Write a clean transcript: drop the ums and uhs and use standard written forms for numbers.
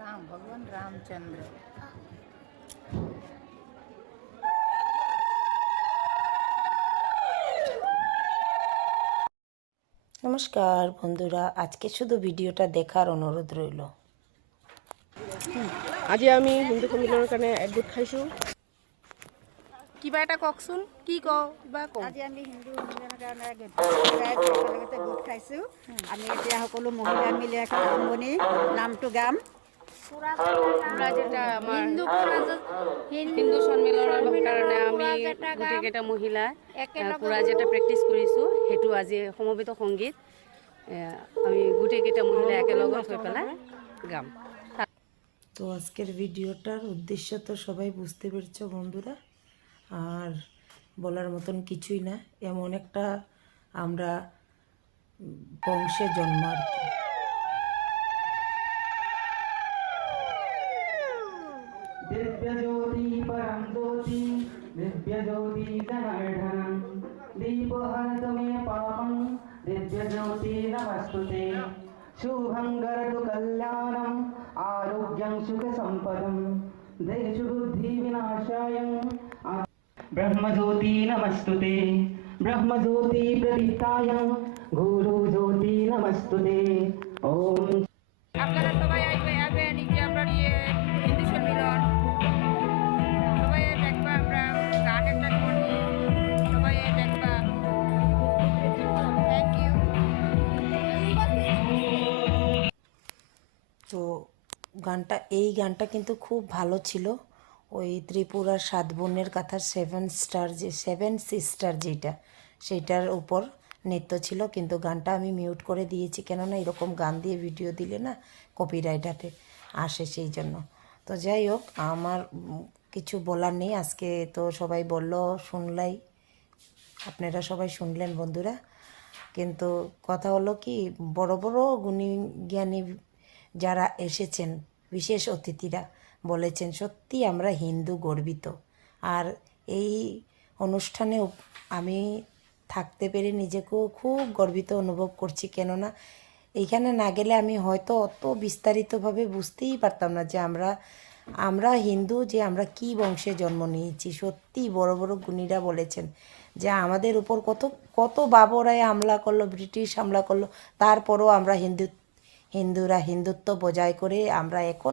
राम भगवान रामचंद्र। নমস্কার বন্ধুরা, আজকে শুধু ভিডিওটা দেখার অনুরোধ রইল। আজি আমি হিন্দু সন্মিলনৰ কাৰণে একগোট খাইছোঁ। কিবা এটা কওকচোন, কি কওঁ কিবা কওঁ। আজি আমি হিন্দু সন্মিলনৰ কাৰণে একেলগতে গোট খাইছোঁ। আমি এতিয়া সকলো মহিলা মিলি এখন আৰম্ভণি নামটো গাম। যেটা আমাৰ হিন্দু সন্মিলনৰ কাৰণে আমি গোটেইকেইটা মহিলা পুৰা যেটা প্ৰেক্টিছ কৰিছোঁ, সেইটো আজি সমবেত সংগীত আমি গোটেইকেইটা মহিলা একেলগত হৈ পেলাই গাম। তো আজকের ভিডিওটার উদ্দেশ্য তো সবাই বুঝতে পেরেছো বন্ধুরা, আর বলার মতন কিছুই না। এমন একটা আমরা বংশে জন্ম আর কি। दिव्यज्योति परम ज्योति दिव्यज्योति जनार्दनम दीपहरतु मे पापं दिव्यज्योति नमस्तुते शुभं करोतु कल्याणं आरोग्यं सुखसम्पदं देशु बुद्धि विनाशाय ब्रह्मज्योति नमस्तुते ब्रह्मज्योति प्रदीप्ताय गुरुज्योति नमस्तुते ओम। আপনারা সবাই আসবেন যে আমরা হিন্দু সম্মিলন সবাই দেখবা, আমরা গান একটা করি, সবাই দেখবা। Thank you. তো এই গানটা কিন্তু খুব ভালো ছিল। ওই ত্রিপুরার 7 বোনের কথা, 7 সিস্টার যেটা, সেইটার উপর নৃত্য ছিল। কিন্তু গানটা আমি মিউট করে দিয়েছি, কেননা এরকম গান দিয়ে ভিডিও দিলে না কপিরাইটাতে আসে, সেই জন্য। তো যাই হোক, আমার কিছু বলার নেই। আজকে তো সবাই বললো, শুনলাই, আপনারা সবাই শুনলেন বন্ধুরা। কিন্তু কথা হলো কি, বড় বড় গুণী জ্ঞানী যারা এসেছেন, বিশেষ অতিথিরা বলেছেন সত্যি আমরা হিন্দু গর্বিত। আর এই অনুষ্ঠানে আমি থাকতে পেরে নিজেকেও খুব গর্বিত অনুভব করছি। কেননা এইখানে না গেলে আমি হয়তো অত বিস্তারিতভাবে বুঝতেই পারতাম না যে আমরা হিন্দু, যে আমরা কি বংশে জন্ম নিয়েছি। সত্যি বড় বড় গুণীরা বলেছেন যে আমাদের উপর কত বাবরাই হামলা করলো, ব্রিটিশ হামলা করলো, তারপরও আমরা হিন্দুরা হিন্দুত্ব বজায় করে আমরা এখন